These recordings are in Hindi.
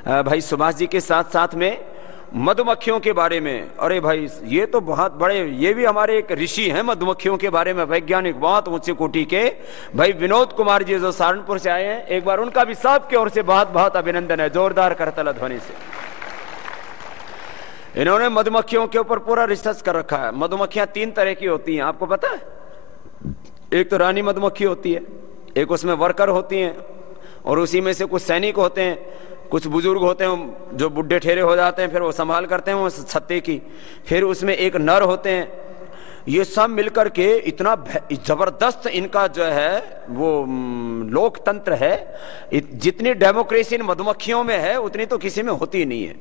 भाई सुभाष जी के साथ साथ में मधुमक्खियों के बारे में। अरे भाई ये तो बहुत बड़े, ये भी हमारे एक ऋषि हैं मधुमक्खियों के बारे में, वैज्ञानिक बहुत ऊंचे कोटि के भाई विनोद कुमार जी जो सहारनपुर से आए हैं, एक बार उनका भी सबकी ओर से बहुत बहुत अभिनंदन है, जोरदार करतल ध्वनि से। इन्होंने मधुमक्खियों के ऊपर पूरा रिसर्च कर रखा है। मधुमक्खियां 3 तरह की होती हैं, आपको पता है? एक तो रानी मधुमक्खी होती है, एक उसमें वर्कर होती हैं, और उसी में से कुछ सैनिक होते हैं, कुछ बुजुर्ग होते हैं जो बुढ़े ठेरे हो जाते हैं, फिर वो संभाल करते हैं वो छत्ते की। फिर उसमें एक नर होते हैं। ये सब मिलकर के इतना जबरदस्त इनका जो है वो लोकतंत्र है। जितनी डेमोक्रेसी इन मधुमक्खियों में है उतनी तो किसी में होती नहीं है।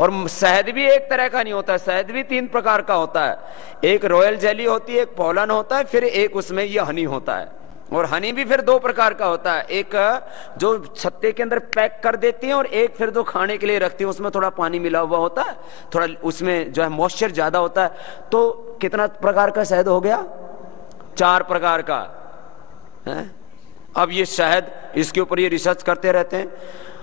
और शहद भी एक तरह का नहीं होता है, शहद भी 3 प्रकार का होता है। एक रॉयल जेली होती है, एक पोलन होता है, फिर एक उसमें ये हनी होता है। और हनी भी फिर 2 प्रकार का होता है, एक जो छत्ते के अंदर पैक कर देती है और एक फिर जो खाने के लिए रखती है, उसमें थोड़ा पानी मिला हुआ होता है, थोड़ा उसमें जो है मॉइस्चर ज्यादा होता है। तो कितना प्रकार का शहद हो गया? 4 प्रकार का है। अब ये शहद, इसके ऊपर ये रिसर्च करते रहते हैं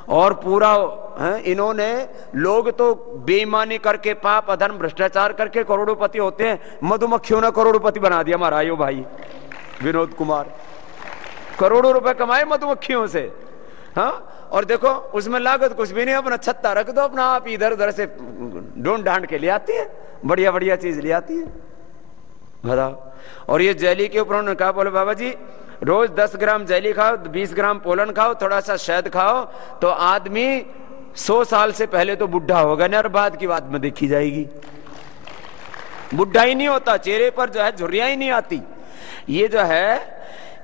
और पूरा है। इन्होंने लोग तो बेईमानी करके, पाप अधर्म भ्रष्टाचार करके करोड़पति होते हैं, मधुमक्खियों ने करोड़पति बना दिया हमारा यो भाई विनोद कुमार। करोड़ों रुपए कमाए मधुमक्खियों से। हाँ, और देखो उसमें लागत कुछ भी नहीं, अपना छत्ता रख दो, अपना आप इधर उधर से ढूंढ ढांड के ले आती है, बढ़िया बढ़िया चीज ले आती है, बताओ। और ये जेली के ऊपर उन्होंने कहा, बोले बाबा जी रोज 10 ग्राम जेली खाओ, 20 ग्राम पोलन खाओ, थोड़ा सा शहद खाओ, तो आदमी 100 साल से पहले तो बुढ़ा होगा ना, और बाद की बात में देखी जाएगी। बुढ़ा ही नहीं होता, चेहरे पर जो है झुर्रियां ही नहीं आती। ये जो है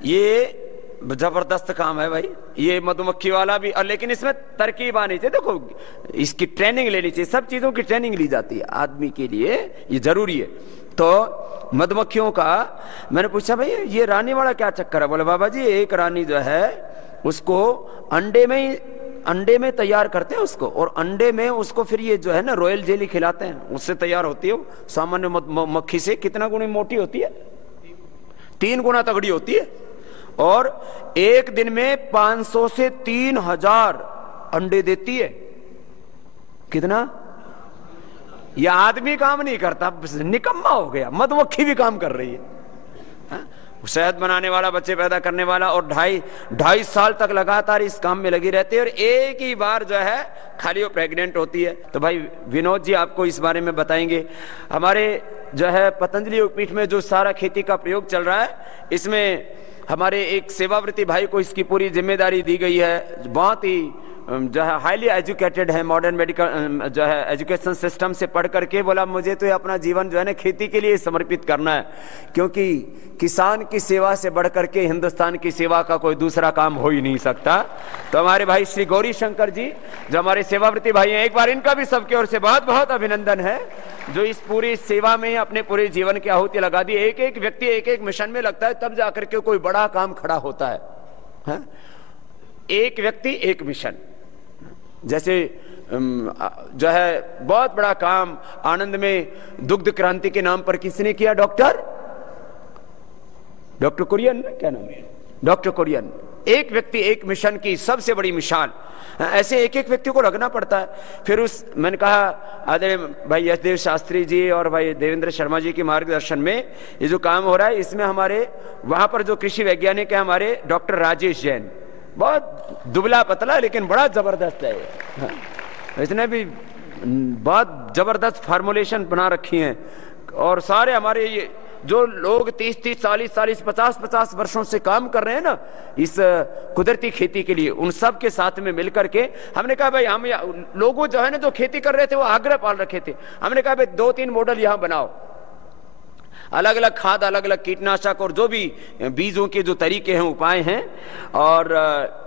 ये जबरदस्त काम है भाई, ये मधुमक्खी वाला भी। और लेकिन इसमें तरकीब आनी चाहिए, देखो इसकी ट्रेनिंग लेनी चाहिए, सब चीजों की ट्रेनिंग ली जाती है आदमी के लिए, ये जरूरी है। तो मधुमक्खियों का मैंने पूछा भाई ये रानी वाला क्या चक्कर है? बोले बाबा जी एक रानी जो है उसको अंडे में तैयार करते हैं उसको, और अंडे में उसको फिर ये जो है ना रॉयल जेली खिलाते हैं, उससे तैयार होती है। सामान्य मक्खी से कितना गुना मोटी होती है? 3 गुना तगड़ी होती है। और एक दिन में 500 से 3000 अंडे देती है। कितना? यह आदमी काम नहीं करता, निकम्मा हो गया, मधुमक्खी भी काम कर रही है। शहद बनाने वाला, बच्चे पैदा करने वाला, और 2.5 साल तक लगातार इस काम में लगी रहती है, और एक ही बार जो है खाली वो प्रेग्नेंट होती है। तो भाई विनोद जी आपको इस बारे में बताएंगे। हमारे जो है पतंजलि योगपीठ में जो सारा खेती का प्रयोग चल रहा है, इसमें हमारे एक सेवाव्रती भाई को इसकी पूरी जिम्मेदारी दी गई है। बहुत ही जो है हाईली एजुकेटेड है, मॉडर्न मेडिकल जो है एजुकेशन सिस्टम से पढ़ करके बोला मुझे तो अपना जीवन जो है ना खेती के लिए समर्पित करना है, क्योंकि किसान की सेवा से बढ़ करके हिंदुस्तान की सेवा का कोई दूसरा काम हो ही नहीं सकता। तो हमारे भाई श्री गौरी शंकर जी जो हमारे सेवाव्रती भाई हैं, एक बार इनका भी सबकी ओर से बहुत बहुत अभिनंदन है, जो इस पूरी सेवा में अपने पूरे जीवन की आहुति लगा दी। एक एक व्यक्ति एक एक मिशन में लगता है, तब जाकर के कोई बड़ा काम खड़ा होता है। एक व्यक्ति एक मिशन। जैसे जो है बहुत बड़ा काम आनंद में दुग्ध क्रांति के नाम पर किसने किया? डॉक्टर कुरियन, क्या नाम है? डॉक्टर कुरियन। एक व्यक्ति एक मिशन की सबसे बड़ी मिसाल। ऐसे एक एक व्यक्ति को लगना पड़ता है। फिर मैंने कहा आदरणीय भाई यशदेव शास्त्री जी और भाई देवेंद्र शर्मा जी के मार्गदर्शन में ये जो काम हो रहा है, इसमें हमारे वहां पर जो कृषि वैज्ञानिक है हमारे डॉक्टर राजेश जैन, बहुत दुबला पतला लेकिन बड़ा जबरदस्त है। इसने भी बहुत जबरदस्त फार्मुलेशन बना रखी हैं। और सारे हमारे ये जो लोग 30-30, 40-40, 50-50 वर्षों से काम कर रहे हैं ना इस कुदरती खेती के लिए, उन सब के साथ में मिलकर के हमने कहा भाई हम लोगों जो है ना जो खेती कर रहे थे वो आग्रह पाल रखे थे। हमने कहा भाई 2-3 मॉडल यहाँ बनाओ, अलग अलग खाद, अलग अलग कीटनाशक और जो भी बीजों के जो तरीके हैं, उपाय हैं। और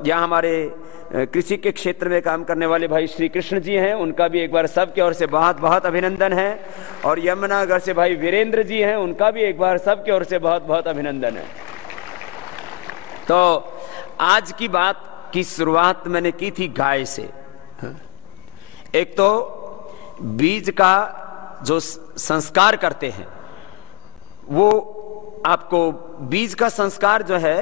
यहाँ हमारे कृषि के क्षेत्र में काम करने वाले भाई श्री कृष्ण जी हैं, उनका भी एक बार सबकी ओर से बहुत बहुत अभिनंदन है। और यमुनानगर से भाई वीरेंद्र जी हैं, उनका भी एक बार सबकी ओर से बहुत बहुत अभिनंदन है। तो आज की बात की शुरुआत मैंने की थी गाय से। एक तो बीज का जो संस्कार करते हैं, वो आपको बीज का संस्कार जो है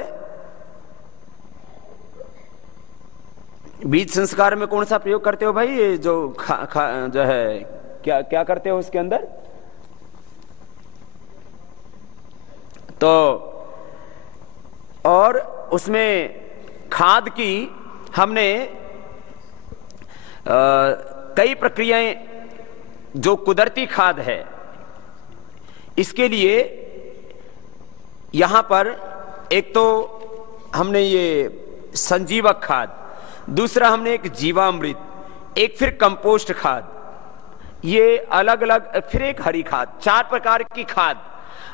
बीज संस्कार में कौन सा प्रयोग करते हो भाई? ये जो जो है क्या क्या करते हो उसके अंदर? तो और उसमें खाद की हमने कई प्रक्रियाएं, जो कुदरती खाद है इसके लिए यहां पर एक तो हमने ये संजीवक खाद, दूसरा हमने एक जीवामृत, एक फिर कंपोस्ट खाद, ये अलग अलग, फिर एक हरी खाद, 4 प्रकार की खाद।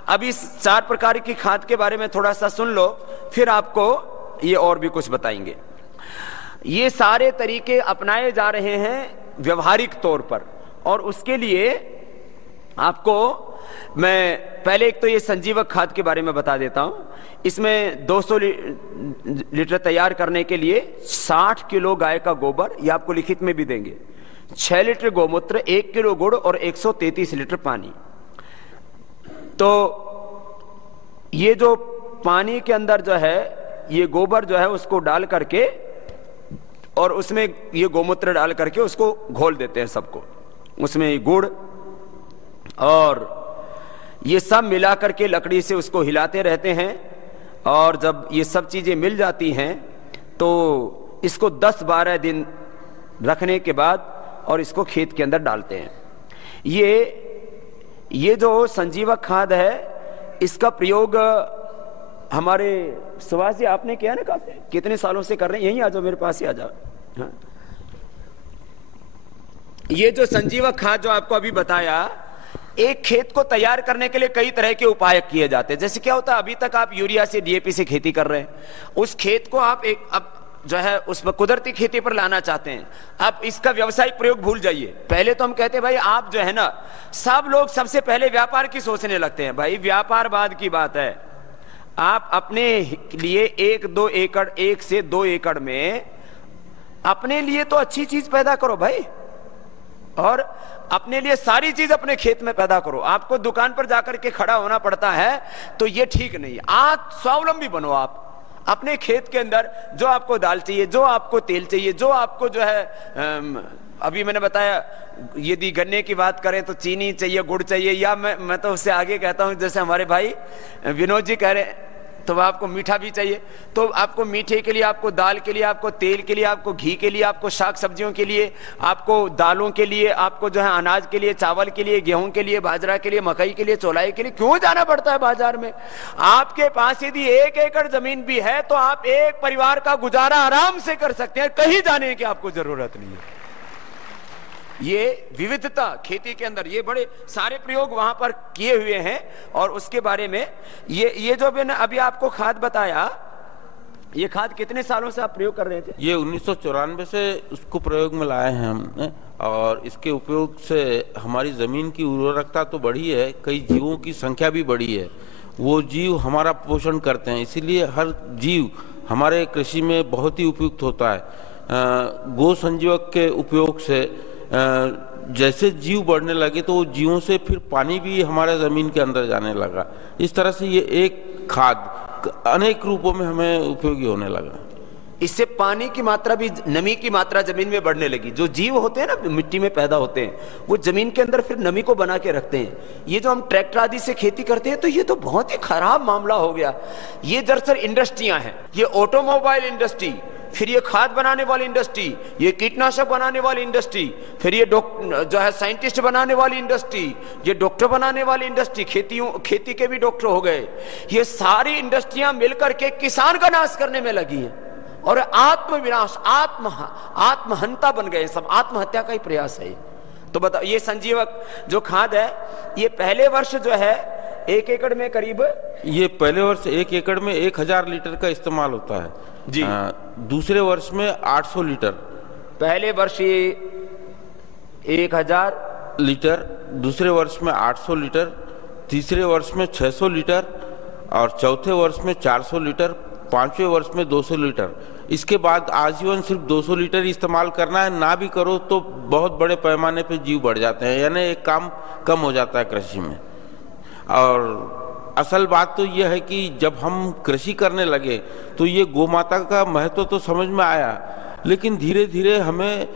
अब इस 4 प्रकार की खाद के बारे में थोड़ा सा सुन लो, फिर आपको ये और भी कुछ बताएंगे। ये सारे तरीके अपनाए जा रहे हैं व्यवहारिक तौर पर, और उसके लिए आपको मैं पहले एक तो ये संजीवक खाद के बारे में बता देता हूं। इसमें 200 लीटर तैयार करने के लिए 60 किलो गाय का गोबर, ये आपको लिखित में भी देंगे, 6 लीटर गोमूत्र, 1 किलो गुड़ और 133 लीटर पानी। तो ये जो पानी के अंदर जो है ये गोबर जो है उसको डाल करके और उसमें ये गोमूत्र डाल करके उसको घोल देते हैं सबको, उसमें गुड़ और ये सब मिला करके लकड़ी से उसको हिलाते रहते हैं, और जब ये सब चीजें मिल जाती हैं तो इसको 10-12 दिन रखने के बाद और इसको खेत के अंदर डालते हैं। ये जो संजीवक खाद है इसका प्रयोग हमारे सुभाष जी आपने किया ना, काफी कितने सालों से कर रहे हैं? यहीं आ जाओ, मेरे पास ही आ जाओ। हाँ। ये जो संजीवक खाद जो आपको अभी बताया, एक खेत को तैयार करने के लिए कई तरह के उपाय किए जाते हैं। जैसे क्या होता है, अभी तक आप यूरिया से, डीएपी से खेती कर रहे हैं, उस खेत को आप अब जो है उसमें कुदरती खेती पर लाना चाहते हैं। अब इसका व्यावसायिक प्रयोग भूल जाइए। पहले तो हम कहते हैं भाई आप जो है ना, सब लोग सबसे पहले व्यापार की सोचने लगते हैं। भाई व्यापार बाद की बात है। आप अपने लिए 1-2 एकड़, 1 से 2 एकड़ में अपने लिए तो अच्छी चीज पैदा करो भाई, और अपने लिए सारी चीज अपने खेत में पैदा करो। आपको दुकान पर जाकर के खड़ा होना पड़ता है तो ये ठीक नहीं। आप स्वावलंबी बनो। आप अपने खेत के अंदर जो आपको दाल चाहिए, जो आपको तेल चाहिए, जो आपको जो है अभी मैंने बताया, यदि गन्ने की बात करें तो चीनी चाहिए, गुड़ चाहिए, या मैं तो उससे आगे कहता हूं, जैसे हमारे भाई विनोद जी कह रहे हैं, तो आपको मीठा भी चाहिए। तो आपको मीठे के लिए, आपको दाल के लिए, आपको तेल के लिए, आपको घी के लिए, आपको शाक सब्जियों के लिए, आपको दालों के लिए, आपको जो है अनाज के लिए, चावल के लिए, गेहूं के लिए, बाजरा के लिए, मकई के लिए, चौलाई के लिए क्यों जाना पड़ता है बाजार में? आपके पास यदि 1 एकड़ जमीन भी है तो आप एक परिवार का गुजारा आराम से कर सकते हैं, कहीं जाने की आपको जरूरत नहीं है। ये विविधता खेती के अंदर, ये बड़े सारे प्रयोग वहां पर किए हुए हैं। और उसके बारे में ये जो मैंने अभी आपको खाद बताया, ये खाद कितने सालों से आप प्रयोग कर रहे थे? ये 1994 से उसको प्रयोग में लाए हैं हमने, और इसके उपयोग से हमारी जमीन की उर्वरकता तो बढ़ी है, कई जीवों की संख्या भी बढ़ी है। वो जीव हमारा पोषण करते हैं, इसीलिए हर जीव हमारे कृषि में बहुत ही उपयुक्त होता है। गो संजीवक के उपयोग से जैसे जीव बढ़ने लगे तो वो जीवों से फिर पानी भी हमारे जमीन के अंदर जाने लगा। इस तरह से ये एक खाद अनेक रूपों में हमें उपयोगी होने लगा। इससे पानी की मात्रा भी, नमी की मात्रा जमीन में बढ़ने लगी। जो जीव होते हैं ना मिट्टी में पैदा होते हैं, वो जमीन के अंदर फिर नमी को बना के रखते हैं। ये जो हम ट्रैक्टर आदि से खेती करते हैं तो ये तो बहुत ही खराब मामला हो गया। ये दरअसल इंडस्ट्रियां हैं, ये ऑटोमोबाइल इंडस्ट्री, फिर ये खाद बनाने वाली इंडस्ट्री, ये कीटनाशक बनाने वाली इंडस्ट्री, फिर ये जो है साइंटिस्ट बनाने वाली इंडस्ट्री, ये डॉक्टर बनाने वाली इंडस्ट्री, खेती के भी डॉक्टर हो गए। ये सारी इंडस्ट्रियां मिलकर के किसान का नाश करने में लगी हैं, और आत्मविनाश, आत्महंता बन गए। सब आत्महत्या का ही प्रयास है। तो बताओ, ये संजीवक जो खाद है, ये पहले वर्ष जो है 1 एकड़ में करीब, ये पहले वर्ष 1 एकड़ में 1000 लीटर का इस्तेमाल होता है जी। दूसरे वर्ष में 800 लीटर। पहले वर्ष ये 1000 लीटर, दूसरे वर्ष में 800 लीटर, तीसरे वर्ष में 600 लीटर, और चौथे वर्ष में 400 लीटर, 5वें वर्ष में 200 लीटर। इसके बाद आजीवन सिर्फ 200 लीटर इस्तेमाल करना है। ना भी करो तो बहुत बड़े पैमाने पे जीव बढ़ जाते हैं, यानी एक काम कम हो जाता है कृषि में। और असल बात तो यह है कि जब हम कृषि करने लगे तो ये गौ माता का महत्व तो समझ में आया, लेकिन धीरे धीरे हमें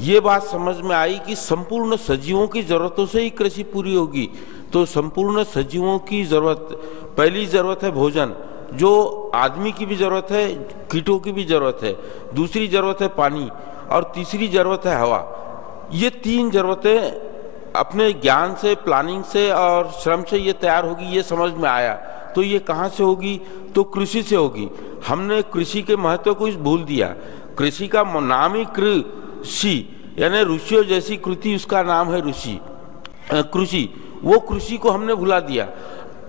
ये बात समझ में आई कि संपूर्ण सजीवों की जरूरतों से ही कृषि पूरी होगी। तो संपूर्ण सजीवों की जरूरत, पहली जरूरत है भोजन, जो आदमी की भी जरूरत है, कीटों की भी जरूरत है, दूसरी जरूरत है पानी, और तीसरी जरूरत है हवा। ये तीन जरूरतें अपने ज्ञान से, प्लानिंग से और श्रम से ये तैयार होगी, ये समझ में आया। तो ये कहाँ से होगी? तो कृषि से होगी। हमने कृषि के महत्व को भूल दिया। कृषि का नाम ही कृषि, यानी ऋषियों जैसी कृति, उसका नाम है ऋषि कृषि। वो कृषि को हमने भुला दिया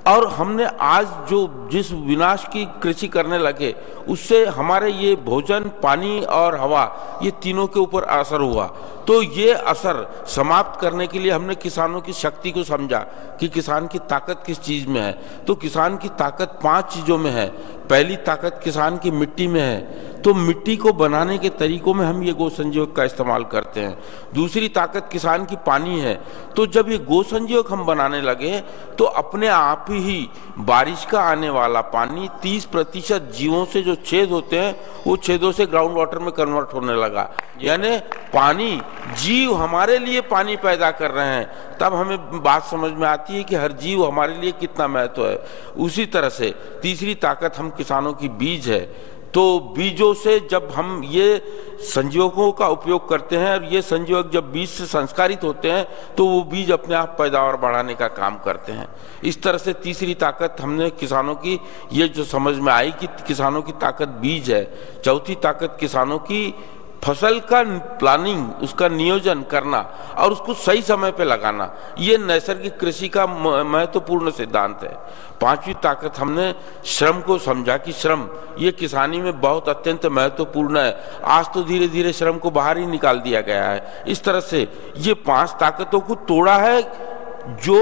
और हमने आज जो जिस विनाश की कृषि करने लगे, उससे हमारे ये भोजन, पानी और हवा, ये तीनों के ऊपर असर हुआ। तो ये असर समाप्त करने के लिए हमने किसानों की शक्ति को समझा कि किसान की ताकत किस चीज में है। तो किसान की ताकत 5 चीजों में है। पहली ताकत किसान की मिट्टी में है, तो मिट्टी को बनाने के तरीकों में हम ये गो संजीवक का इस्तेमाल करते हैं। दूसरी ताकत किसान की पानी है, तो जब ये गो संजीवक हम बनाने लगे तो अपने आप ही बारिश का आने वाला पानी 30% जीवों से जो छेद होते हैं, वो छेदों से ग्राउंड वाटर में कन्वर्ट होने लगा। यानी पानी, जीव हमारे लिए पानी पैदा कर रहे हैं। तब हमें बात समझ में आती है कि हर जीव हमारे लिए कितना महत्व है। उसी तरह से तीसरी ताकत हम किसानों की बीज है। तो बीजों से जब हम ये संजीवकों का उपयोग करते हैं और ये संजीवक जब बीज से संस्कारित होते हैं, तो वो बीज अपने आप पैदावार बढ़ाने का काम करते हैं। इस तरह से तीसरी ताकत हमने किसानों की ये जो समझ में आई कि किसानों की ताकत बीज है। चौथी ताकत किसानों की फसल का प्लानिंग, उसका नियोजन करना और उसको सही समय पे लगाना, ये नैसर्गिक कृषि का महत्वपूर्ण सिद्धांत है। पांचवी ताकत हमने श्रम को समझा कि श्रम ये किसानी में बहुत अत्यंत महत्वपूर्ण है। आज तो धीरे धीरे श्रम को बाहर ही निकाल दिया गया है। इस तरह से ये 5 ताकतों को तोड़ा है। जो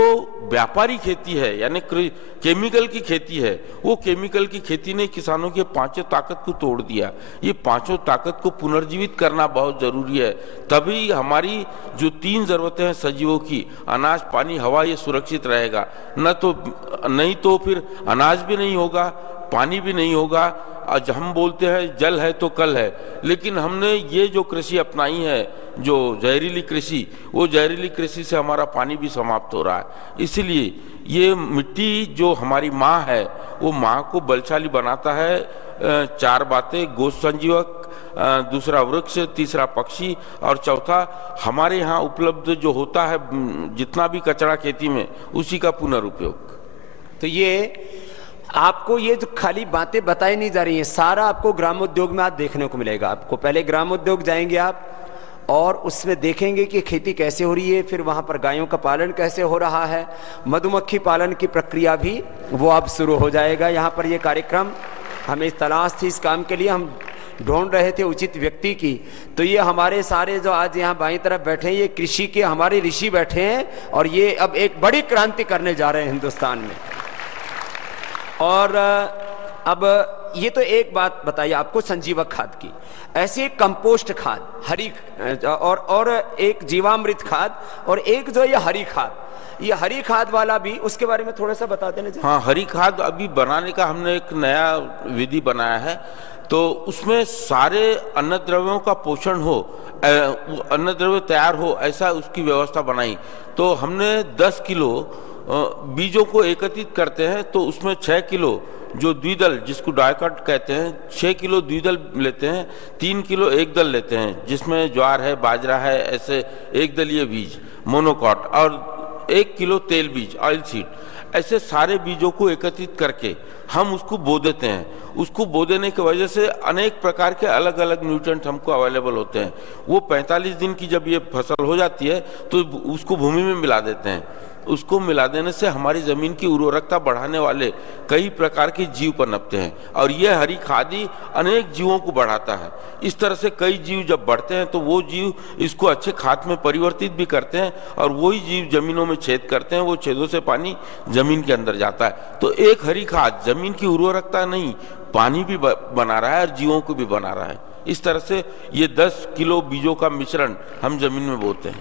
व्यापारी खेती है, यानी केमिकल की खेती है, वो केमिकल की खेती ने किसानों की 5 ताकत को तोड़ दिया। ये 5 ताकत को पुनर्जीवित करना बहुत जरूरी है। तभी हमारी जो 3 जरूरतें हैं सजीवों की, अनाज, पानी, हवा, ये सुरक्षित रहेगा। नहीं तो फिर अनाज भी नहीं होगा, पानी भी नहीं होगा। आज हम बोलते हैं जल है तो कल है, लेकिन हमने ये जो कृषि अपनाई है, जो जहरीली कृषि, वो जहरीली कृषि से हमारा पानी भी समाप्त हो रहा है। इसलिए ये मिट्टी जो हमारी माँ है, वो माँ को बलशाली बनाता है। 4 बातें: गो संजीवक, दूसरा वृक्ष, तीसरा पक्षी और चौथा हमारे यहाँ उपलब्ध जो होता है जितना भी कचरा खेती में, उसी का पुनर्उपयोग। तो ये आपको ये जो खाली बातें बताई नहीं जा रही हैं, सारा आपको ग्रामोद्योग में आज देखने को मिलेगा। आपको पहले ग्रामोद्योग जाएंगे आप और उसमें देखेंगे कि खेती कैसे हो रही है, फिर वहां पर गायों का पालन कैसे हो रहा है, मधुमक्खी पालन की प्रक्रिया भी वो अब शुरू हो जाएगा। यहाँ पर ये कार्यक्रम हमें तलाश थी, इस काम के लिए हम ढूंढ रहे थे उचित व्यक्ति की। तो ये हमारे सारे जो आज यहाँ बाईं तरफ बैठे हैं, ये कृषि के हमारे ऋषि बैठे हैं और ये अब एक बड़ी क्रांति करने जा रहे हैं हिंदुस्तान में। और अब ये तो एक बात बताइए आपको संजीवक खाद की, ऐसे कंपोस्ट खाद, हरी और एक जीवामृत खाद और एक जो ये हरी खाद, ये हरी खाद वाला भी, उसके बारे में थोड़ा सा बता देना। हाँ, हरी खाद अभी बनाने का हमने एक नया विधि बनाया है। तो उसमें सारे अन्न द्रव्यों का पोषण हो, अन्न द्रव्य तैयार हो, ऐसा उसकी व्यवस्था बनाई। तो हमने 10 किलो बीजों को एकत्रित करते हैं, तो उसमें 6 किलो जो द्विदल, जिसको डायकट कहते हैं, 6 किलो द्विदल लेते हैं, 3 किलो एक दल लेते हैं, जिसमें ज्वार है, बाजरा है, ऐसे एक दलीय बीज मोनोकॉट, और 1 किलो तेल बीज ऑयल सीड। ऐसे सारे बीजों को एकत्रित करके हम उसको बो देते हैं। उसको बो देने की वजह से अनेक प्रकार के अलग अलग न्यूट्रिएंट हमको अवेलेबल होते हैं। वो 45 दिन की जब ये फसल हो जाती है तो उसको भूमि में मिला देते हैं। उसको मिला देने से हमारी जमीन की उर्वरकता बढ़ाने वाले कई प्रकार के जीव पनपते हैं और यह हरी खादी अनेक जीवों को बढ़ाता है। इस तरह से कई जीव जब बढ़ते हैं तो वो जीव इसको अच्छे खाद में परिवर्तित भी करते हैं और वही जीव जमीनों में छेद करते हैं, वो छेदों से पानी जमीन के अंदर जाता है। तो एक हरी खाद जमीन की उर्वरकता नहीं, पानी भी बना रहा है और जीवों को भी बना रहा है। इस तरह से ये 10 किलो बीजों का मिश्रण हम जमीन में बोते हैं।